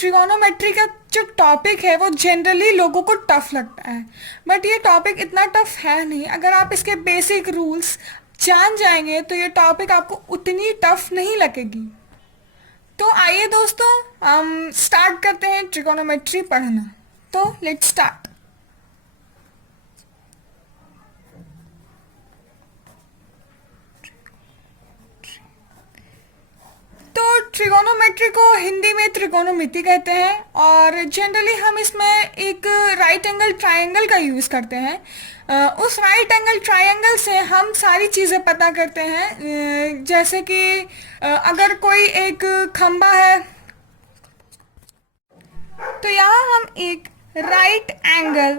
Trigonometry का जो topic है वो जनरली लोगों को टफ लगता है, बट ये टॉपिक इतना टफ है नहीं। अगर आप इसके बेसिक रूल्स जान जाएंगे तो ये टॉपिक आपको उतनी टफ नहीं लगेगी। तो आइए दोस्तों, हम स्टार्ट करते हैं ट्रिगोनोमेट्री पढ़ना। तो लेट्स स्टार्ट। तो ट्रिगोनोमेट्री को हिंदी में त्रिकोणमिति कहते हैं, और जनरली हम इसमें एक राइट एंगल ट्रायंगल का यूज़ करते हैं। उस राइट एंगल ट्रायंगल से हम सारी चीज़ें पता करते हैं, जैसे कि अगर कोई एक खंबा है तो यहाँ हम एक राइट एंगल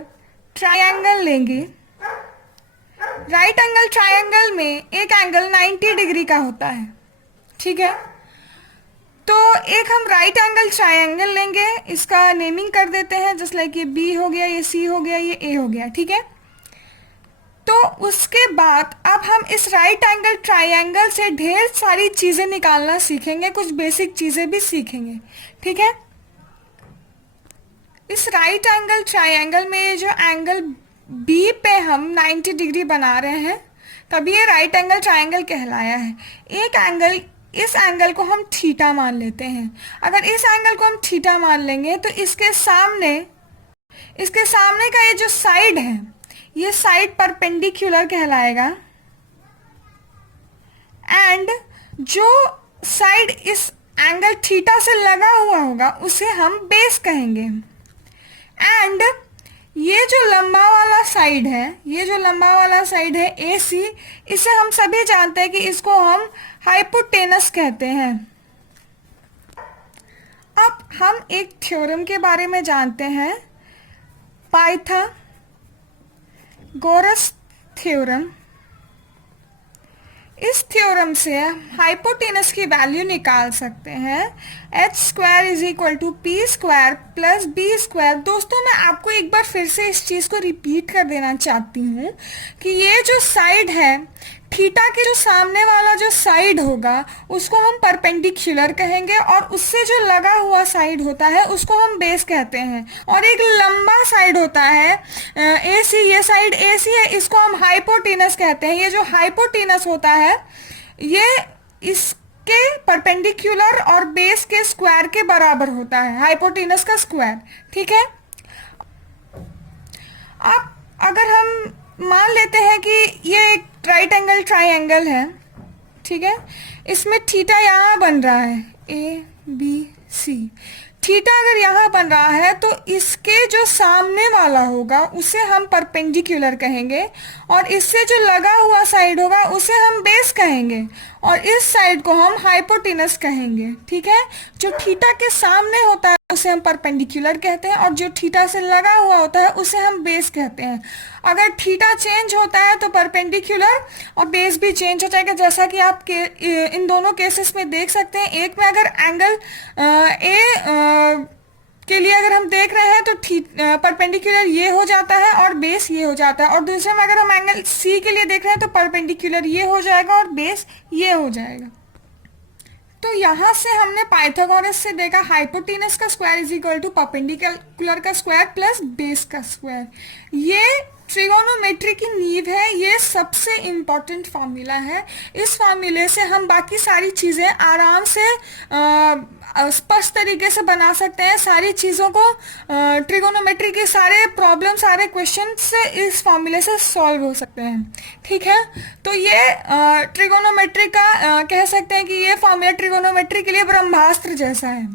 ट्रायंगल लेंगे। राइट एंगल ट्रायंगल में एक एंगल 90 डिग्री का होता है, ठीक है। तो एक हम राइट एंगल ट्रायंगल लेंगे, इसका नेमिंग कर देते हैं, जस्ट लाइक ये बी हो गया, ये सी हो गया, ये ए हो गया, ठीक है। तो उसके बाद अब हम इस राइट एंगल ट्रायंगल से ढेर सारी चीज़ें निकालना सीखेंगे, कुछ बेसिक चीज़ें भी सीखेंगे, ठीक है। इस राइट एंगल ट्रायंगल में जो एंगल बी पे हम 90 डिग्री बना रहे हैं, तभी ये राइट एंगल ट्रायंगल कहलाया है। एक एंगल, इस एंगल को हम थीटा मान लेते हैं। अगर इस एंगल को हम थीटा मान लेंगे तो इसके सामने का ये जो साइड है, ये साइड परपेंडिकुलर कहलाएगा, एंड जो साइड इस एंगल थीटा से लगा हुआ होगा उसे हम बेस कहेंगे। एंड ये जो लंबा वाला साइड है ए सी, इसे हम सभी जानते हैं कि इसको हम हाइपोटेनस कहते हैं। अब हम एक थ्योरम के बारे में जानते हैं, पाइथागोरस थ्योरम। इस थ्योरम से हाइपोटेनस की वैल्यू निकाल सकते हैं, h² = p² + b²। दोस्तों, मैं आपको एक बार फिर से इस चीज़ को रिपीट कर देना चाहती हूँ कि ये जो साइड है, थीटा के जो सामने वाला जो साइड होगा उसको हम परपेंडिकुलर कहेंगे, और उससे जो लगा हुआ साइड होता है उसको हम बेस कहते हैं। और एक लंबा साइड होता है ए सी, ये साइड ए सी है, इसको हम हाइपोटेनस कहते हैं। ये जो हाइपोटेनस होता है ये इसके परपेंडिकुलर और बेस के स्क्वायर के बराबर होता है, हाइपोटेनस का स्क्वायर, ठीक है। अब अगर हम मान लेते हैं कि ये एक राइट एंगल ट्रायंगल है, ठीक है, इसमें थीटा यहाँ बन रहा है, ए बी सी। थीटा अगर यहाँ बन रहा है तो इसके जो सामने वाला होगा उसे हम परपेंडिकुलर कहेंगे, और इससे जो लगा हुआ साइड होगा उसे हम बेस कहेंगे, और इस साइड को हम हाइपोटेनस कहेंगे, ठीक है। जो थीटा के सामने होता है उसे हम परपेंडिकुलर कहते हैं, और जो थीटा से लगा हुआ होता है उसे हम बेस कहते हैं। अगर थीटा चेंज होता है तो परपेंडिकुलर और बेस भी चेंज हो जाएगा, जैसा कि आप इन दोनों केसेस में देख सकते हैं। एक में अगर एंगल के लिए अगर हम देख रहे हैं तो परपेंडिकुलर ये हो जाता है और बेस ये हो जाता है, और दूसरे में अगर हम एंगल सी के लिए देख रहे हैं तो परपेंडिकुलर ये हो जाएगा और बेस ये हो जाएगा। तो यहाँ से हमने पाइथागोरस से देखा हाइपोटेनस का स्क्वायर = परपेंडिकुलर का स्क्वायर प्लस बेस का स्क्वायर। ये ट्रिगोनोमेट्री की नींव है, ये सबसे इम्पॉर्टेंट फार्मूला है। इस फार्मूले से हम बाकी सारी चीज़ें आराम से स्पष्ट तरीके से बना सकते हैं। सारी चीज़ों को ट्रिगोनोमेट्री के सारे प्रॉब्लम, सारे क्वेश्चन से इस फार्मूले से सॉल्व हो सकते हैं, ठीक है। तो ये ट्रिगोनोमेट्री का कह सकते हैं कि ये फार्मूला ट्रिगोनोमेट्री के लिए ब्रह्मास्त्र जैसा है।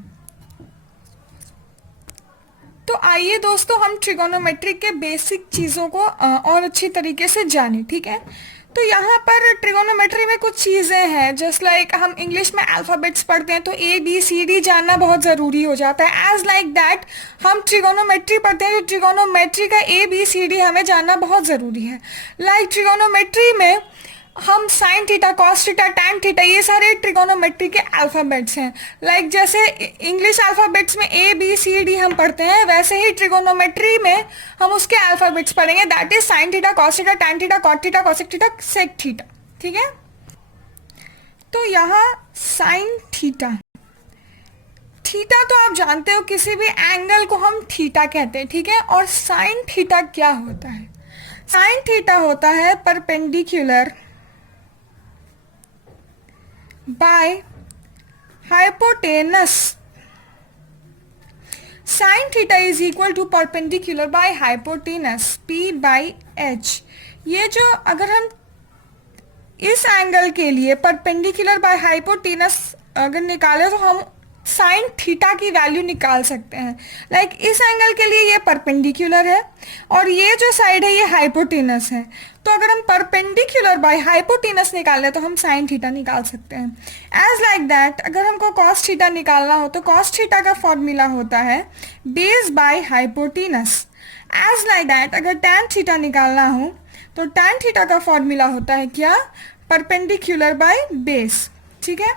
तो आइए दोस्तों, हम ट्रिगोनोमेट्री के बेसिक चीज़ों को और अच्छी तरीके से जानें, ठीक है। तो यहाँ पर ट्रिगोनोमेट्री में कुछ चीज़ें हैं, जस्ट लाइक हम इंग्लिश में अल्फ़ाबेट्स पढ़ते हैं तो ए बी सी डी जानना बहुत ज़रूरी हो जाता है। एज लाइक दैट हम ट्रिगोनोमेट्री पढ़ते हैं तो ट्रिगोनोमेट्री का ए बी सी डी हमें जानना बहुत ज़रूरी है। लाइक ट्रिगोनोमेट्री में हम sign theta, cos theta, tan theta, ये सारे ट्रिगोनोमेट्री के अल्फ़ाबेट्स हैं। लाइक जैसे इंग्लिश अल्फ़ाबेट्स में ए बी सी डी हम पढ़ते हैं, वैसे ही ट्रिगोनोमेट्री में हम उसके अल्फ़ाबेट्स पढ़ेंगे, that is sine theta, cos theta, tan theta, cot theta, cosec theta, sec theta, ठीक है। तो यहाँ साइन थीटा, थीटा तो आप जानते हो, किसी भी एंगल को हम थीटा कहते हैं, ठीक है। और साइन थीटा क्या होता है? साइन थीटा होता है perpendicular by hypotenuse. Sine theta is equal to perpendicular by hypotenuse P by H. ये जो अगर हम इस एंगल के लिए परपेंडिकुलर बाय हाइपोटेनस अगर निकाले तो हम साइन थीटा की वैल्यू निकाल सकते हैं। लाइक इस एंगल के लिए ये परपेंडिकुलर है और ये जो साइड है ये हाइपोटेनस है, तो अगर हम परपेंडिकुलर बाय हाइपोटेनस निकालें तो हम साइन थीटा निकाल सकते हैं। एज लाइक दैट अगर हमको कॉस थीटा निकालना हो तो कॉस थीटा का फॉर्मूला होता है base by hypotenuse. As like that अगर टैन थीटा निकालना हो तो टैन थीटा का फॉर्मूला होता है क्या? परपेंडिकुलर बाय बेस, ठीक है।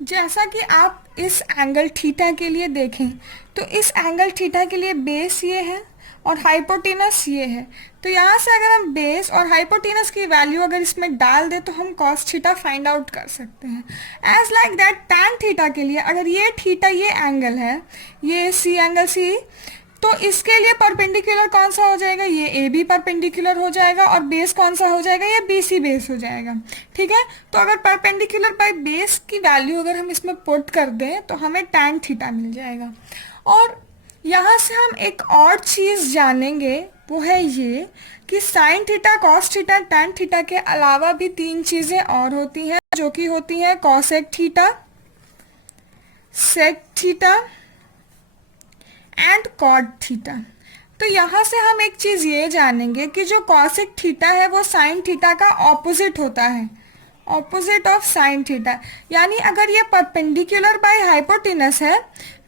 जैसा कि आप इस एंगल थीटा के लिए देखें तो इस एंगल थीटा के लिए बेस ये है और हाइपोटेनस ये है, तो यहाँ से अगर हम बेस और हाइपोटेनस की वैल्यू अगर इसमें डाल दें तो हम कॉस थीटा फाइंड आउट कर सकते हैं। As like that tan theta के लिए अगर ये थीटा ये एंगल है, ये सी एंगल सी, तो इसके लिए परपेंडिकुलर कौन सा हो जाएगा? ये ए बी परपेंडिकुलर हो जाएगा और बेस कौन सा हो जाएगा? ये बी सी बेस हो जाएगा, ठीक है। तो अगर परपेंडिकुलर बाय बेस की वैल्यू अगर हम इसमें पुट कर दें तो हमें टैन थीटा मिल जाएगा। और यहाँ से हम एक और चीज़ जानेंगे, वो है ये कि sign theta, cos theta, tan theta के अलावा भी तीन चीज़ें और होती हैं जो कि होती हैं cosec theta, sec theta and cot theta. तो यहाँ से हम एक चीज़ ये जानेंगे कि जो कॉसेक थीटा है वो साइन थीटा का ऑपोजिट होता है, ऑपोजिट ऑफ साइन थीटा। यानी अगर ये परपेंडिकुलर बाय हाइपोटेनस है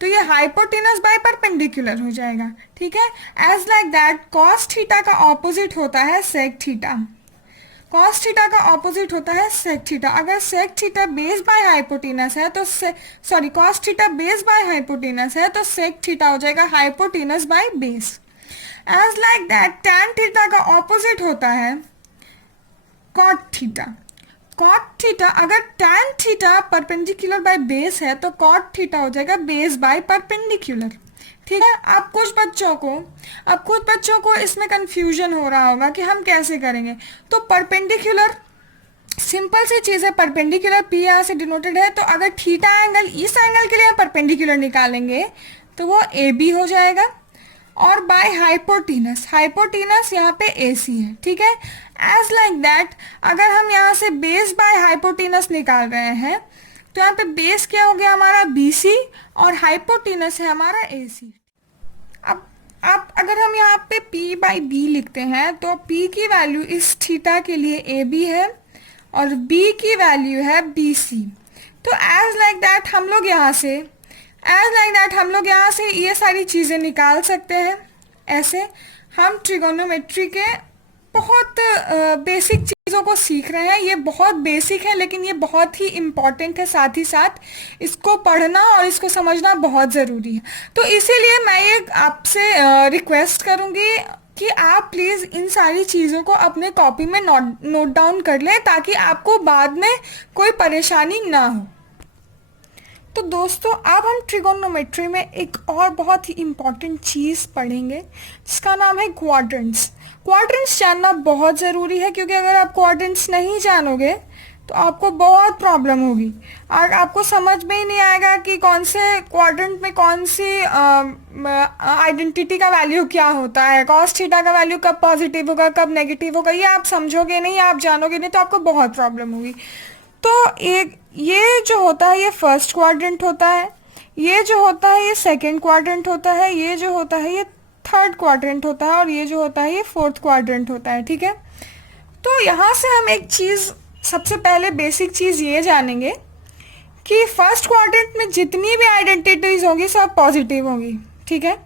तो ये हाइपोटेनस बाय परपेंडिकुलर हो जाएगा, ठीक है। As like that cos theta का ऑपोजिट होता है सेक थीटा, कॉस थीटा का ऑपोजिट होता है सेक थीटा। अगर sec theta base by hypotenuse है तो sorry cos theta base by hypotenuse है तो सेक थीटा हो जाएगा hypotenuse by base. As like that tan theta का ऑपोजिट होता है कॉट थीटा। कॉट थीटा अगर tan theta perpendicular by base है तो कॉट थीटा हो जाएगा बेस बाय परपेंडिकुलर, ठीक है। अब कुछ बच्चों को इसमें कंफ्यूजन हो रहा होगा कि हम कैसे करेंगे। तो परपेंडिकुलर सिंपल सी चीज़ है, परपेंडिकुलर पी यहाँ से डिनोटेड है, तो अगर थीटा एंगल इस एंगल के लिए हम परपेंडिकुलर निकालेंगे तो वो ए बी हो जाएगा और बाय हाइपोटेनस, हाइपोटेनस यहाँ पे ए सी है, ठीक है। एज लाइक दैट अगर हम यहाँ से बेस बाय हाइपोटेनस निकाल रहे हैं तो यहाँ पे बेस क्या हो गया हमारा बी सी और हाइपोटेनस है हमारा ए सी। अब अगर हम यहाँ पे P बाई बी लिखते हैं तो P की वैल्यू इस थीटा के लिए ए बी है और B की वैल्यू है बी सी। तो एज लाइक दैट हम लोग यहाँ से ये सारी चीज़ें निकाल सकते हैं। ऐसे हम ट्रिगोनोमेट्री के बहुत बेसिक चीज़ों को सीख रहे हैं। ये बहुत बेसिक है लेकिन ये बहुत ही इम्पॉर्टेंट है, साथ ही साथ इसको पढ़ना और इसको समझना बहुत ज़रूरी है। तो इसीलिए मैं ये आपसे रिक्वेस्ट करूँगी कि आप प्लीज़ इन सारी चीज़ों को अपने कॉपी में नोट डाउन कर लें ताकि आपको बाद में कोई परेशानी ना हो। तो दोस्तों अब हम ट्रिगोनोमेट्री में एक और बहुत ही इम्पॉर्टेंट चीज़ पढ़ेंगे जिसका नाम है क्वाड्रेंट्स। क्वाड्रेंट्स जानना बहुत ज़रूरी है क्योंकि अगर आप क्वाड्रेंट्स नहीं जानोगे तो आपको बहुत प्रॉब्लम होगी और आपको समझ में ही नहीं आएगा कि कौन से क्वाड्रेंट में कौन सी आइडेंटिटी का वैल्यू क्या होता है, कॉस थीटा का वैल्यू कब पॉजिटिव होगा कब नेगेटिव होगा, ये आप समझोगे नहीं, आप जानोगे नहीं तो आपको बहुत प्रॉब्लम होगी। तो ये जो होता है ये फर्स्ट क्वाड्रेंट होता है, ये जो होता है ये सेकंड क्वाड्रेंट होता है, ये जो होता है ये थर्ड क्वाड्रेंट होता है और ये जो होता है ये फोर्थ क्वाड्रेंट होता है, ठीक है। तो यहाँ से हम एक चीज़ सबसे पहले बेसिक चीज़ ये जानेंगे कि फर्स्ट क्वाड्रेंट में जितनी भी आइडेंटिटीज होंगी सब पॉजिटिव होंगी, ठीक है।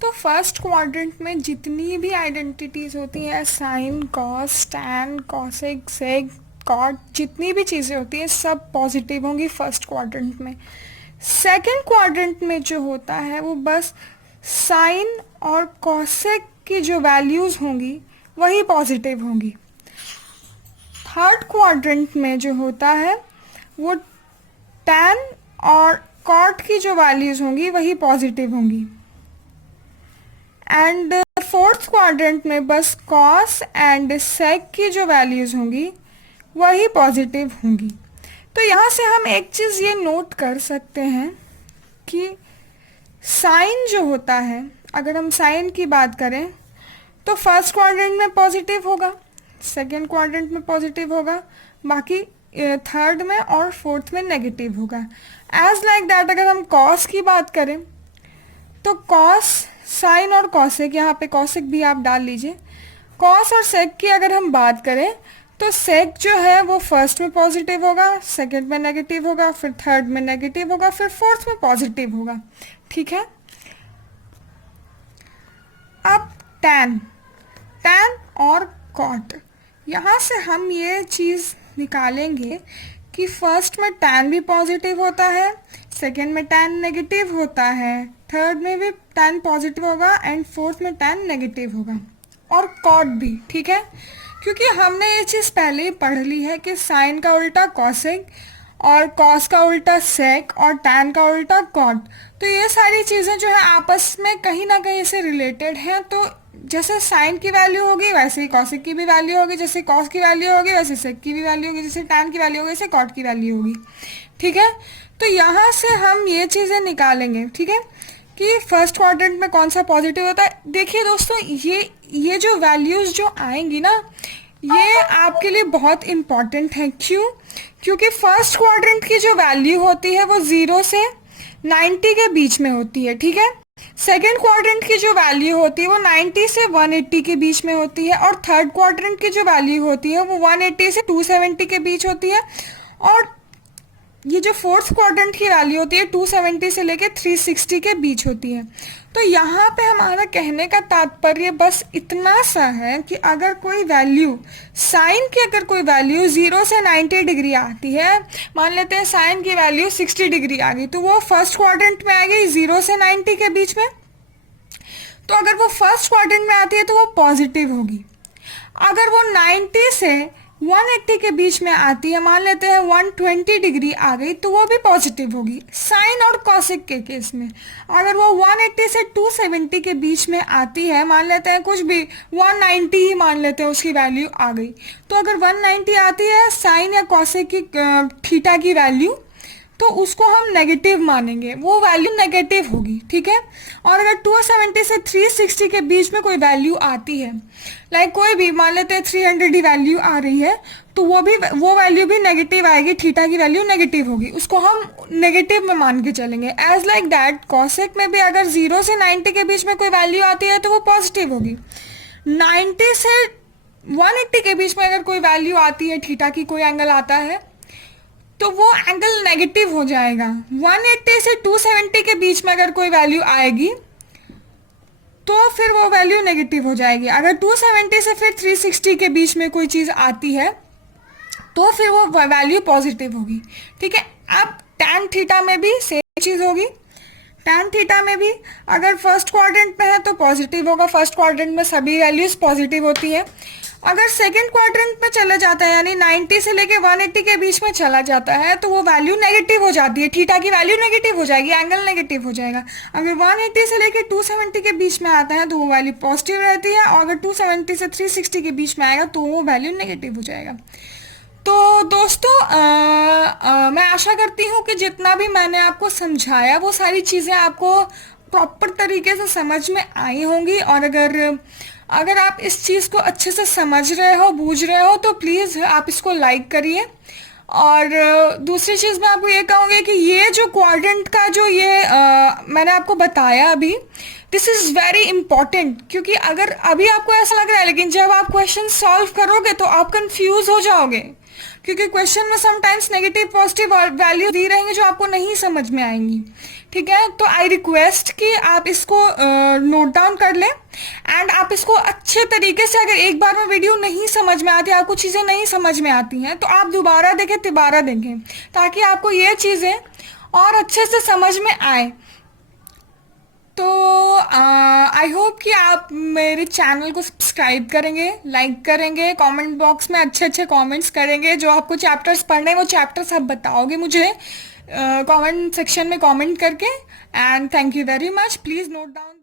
तो फर्स्ट क्वाड्रेंट में जितनी भी आइडेंटिटीज होती हैं sine cos tan cosec sec cot, जितनी भी चीज़ें होती हैं सब पॉजिटिव होंगी फर्स्ट क्वाड्रेंट में। सेकंड क्वाड्रेंट में जो होता है वो बस साइन और कॉसेक की जो वैल्यूज़ होंगी वही पॉजिटिव होंगी। थर्ड क्वाड्रेंट में जो होता है वो टैन और कॉट की जो वैल्यूज होंगी वही पॉजिटिव होंगी। एंड फोर्थ क्वाड्रेंट में बस कॉस एंड सेक की जो वैल्यूज होंगी वही पॉजिटिव होंगी। तो यहाँ से हम एक चीज़ ये नोट कर सकते हैं कि साइन जो होता है, अगर हम साइन की बात करें तो फर्स्ट क्वाड्रेंट में पॉजिटिव होगा, सेकेंड क्वाड्रेंट में पॉजिटिव होगा, बाकी थर्ड में और फोर्थ में नेगेटिव होगा। एज लाइक दैट अगर हम कॉस की बात करें तो कॉस, साइन और कॉसेक, यहाँ पे कॉसेक भी आप डाल लीजिए। कॉस और सेक की अगर हम बात करें तो सेक जो है वो फर्स्ट में पॉजिटिव होगा, सेकंड में नेगेटिव होगा, फिर थर्ड में नेगेटिव होगा, फिर फोर्थ में पॉजिटिव होगा। ठीक है। अब टैन, टैन और कॉट, यहाँ से हम ये चीज़ निकालेंगे कि फर्स्ट में टैन भी पॉजिटिव होता है, सेकंड में टैन नेगेटिव होता है, थर्ड में भी टैन पॉजिटिव होगा एंड फोर्थ में टैन नेगेटिव होगा, और कॉट भी। ठीक है, क्योंकि हमने ये चीज़ पहले ही पढ़ ली है कि साइन का उल्टा कॉसेक और कॉस का उल्टा सेक और टैन का उल्टा कॉट। तो ये सारी चीज़ें जो है आपस में कहीं ना कहीं से रिलेटेड हैं। तो जैसे साइन की वैल्यू होगी वैसे ही कॉसेक की भी वैल्यू होगी, जैसे कॉस की वैल्यू होगी वैसे सेक की भी वैल्यू होगी, जैसे टैन की वैल्यू होगी वैसे कॉट की वैल्यू होगी। ठीक है, तो यहाँ से हम ये चीज़ें निकालेंगे। ठीक है, कि फर्स्ट क्वाड्रेंट में कौन सा पॉजिटिव होता है। देखिए दोस्तों, ये जो वैल्यूज़ जो आएंगी ना, ये आपके लिए बहुत इम्पॉर्टेंट है। क्यों? क्योंकि फर्स्ट क्वाड्रेंट की जो वैल्यू होती है वो 0 से 90 के बीच में होती है। ठीक है, सेकेंड क्वाड्रेंट की जो वैल्यू होती है वो 90 से 180 के बीच में होती है, और थर्ड क्वाड्रेंट की जो वैल्यू होती है वो 180 से 270 के बीच होती है, और ये जो फोर्थ क्वाड्रेंट की वैल्यू होती है 270 से लेके 360 के बीच होती है। तो यहाँ पे हमारा कहने का तात्पर्य बस इतना सा है कि अगर कोई वैल्यू, साइन की अगर कोई वैल्यू 0 से 90 डिग्री आती है, मान लेते हैं साइन की वैल्यू 60 डिग्री आ गई, तो वो फर्स्ट क्वाड्रेंट में आ गई 0 से 90 के बीच में। तो अगर वो फर्स्ट क्वाड्रेंट में आती है तो वो पॉजिटिव होगी। अगर वो 90 से 180 के बीच में आती है, मान लेते हैं 120 डिग्री आ गई, तो वो भी पॉजिटिव होगी साइन और कॉसेक के केस में। अगर वो 180 से 270 के बीच में आती है, मान लेते हैं कुछ भी 190 ही मान लेते हैं उसकी वैल्यू आ गई, तो अगर 190 आती है साइन या कॉसेक की थीटा की वैल्यू, तो उसको हम नेगेटिव मानेंगे, वो वैल्यू नेगेटिव होगी। ठीक है, और अगर 270 से 360 के बीच में कोई वैल्यू आती है, लाइक कोई भी मान लेते हैं 300 की वैल्यू आ रही है, तो वो वैल्यू भी नेगेटिव आएगी, थीटा की वैल्यू नेगेटिव होगी, उसको हम नेगेटिव में मान के चलेंगे। एज लाइक दैट कॉसेक में भी अगर 0 से 90 के बीच में कोई वैल्यू आती है तो वो पॉजिटिव होगी। 90 से 180 के बीच में अगर कोई वैल्यू आती है, थीटा की कोई एंगल आता है, तो वो एंगल नेगेटिव हो जाएगा। 180 से 270 के बीच में अगर कोई वैल्यू आएगी तो फिर वो वैल्यू नेगेटिव हो जाएगी। अगर 270 से फिर 360 के बीच में कोई चीज़ आती है तो फिर वो वैल्यू पॉजिटिव होगी। ठीक है, अब टैन थीटा में भी सेम चीज़ होगी। टैन थीटा में भी अगर फर्स्ट क्वाड्रेंट में है तो पॉजिटिव होगा, फर्स्ट क्वाड्रेंट में सभी वैल्यूज पॉजिटिव होती है। अगर सेकंड क्वाड्रेंट में चला जाता है, यानी 90 से लेके 180 के बीच में चला जाता है, तो वो वैल्यू नेगेटिव हो जाती है, थीटा की वैल्यू नेगेटिव हो जाएगी, एंगल नेगेटिव हो जाएगा। अगर 180 से लेके 270 के बीच में आता है तो वो वैल्यू पॉजिटिव रहती है, और अगर 270 से 360 के बीच में आएगा तो वो वैल्यू नेगेटिव हो जाएगा। तो दोस्तों मैं आशा करती हूँ कि जितना भी मैंने आपको समझाया वो सारी चीज़ें आपको प्रॉपर तरीके से समझ में आई होंगी। और अगर आप इस चीज़ को अच्छे से समझ रहे हो, बूझ रहे हो, तो प्लीज़ आप इसको लाइक करिए। और दूसरी चीज़ मैं आपको ये कहूँगी कि ये जो क्वाड्रेंट का जो ये मैंने आपको बताया अभी, दिस इज़ वेरी इंपॉर्टेंट, क्योंकि अगर अभी आपको ऐसा लग रहा है, लेकिन जब आप क्वेश्चन सॉल्व करोगे तो आप कंफ्यूज हो जाओगे, क्योंकि क्वेश्चन में समटाइम्स नेगेटिव पॉजिटिव वैल्यू दी रहेंगी जो आपको नहीं समझ में आएंगी। ठीक है, तो आई रिक्वेस्ट कि आप इसको नोट डाउन कर लें, एंड आप इसको अच्छे तरीके से, अगर एक बार में वीडियो नहीं समझ में आती, आपको चीज़ें नहीं समझ में आती हैं, तो आप दोबारा देखें, तिबारा देखें, ताकि आपको ये चीज़ें और अच्छे से समझ में आए। तो आई होप कि आप मेरे चैनल को सब्सक्राइब करेंगे, लाइक करेंगे, कमेंट बॉक्स में अच्छे अच्छे कमेंट्स करेंगे, जो आपको चैप्टर्स पढ़ने हैं वो चैप्टर्स आप बताओगे मुझे, कमेंट सेक्शन में कमेंट करके। And thank you very much, please note down.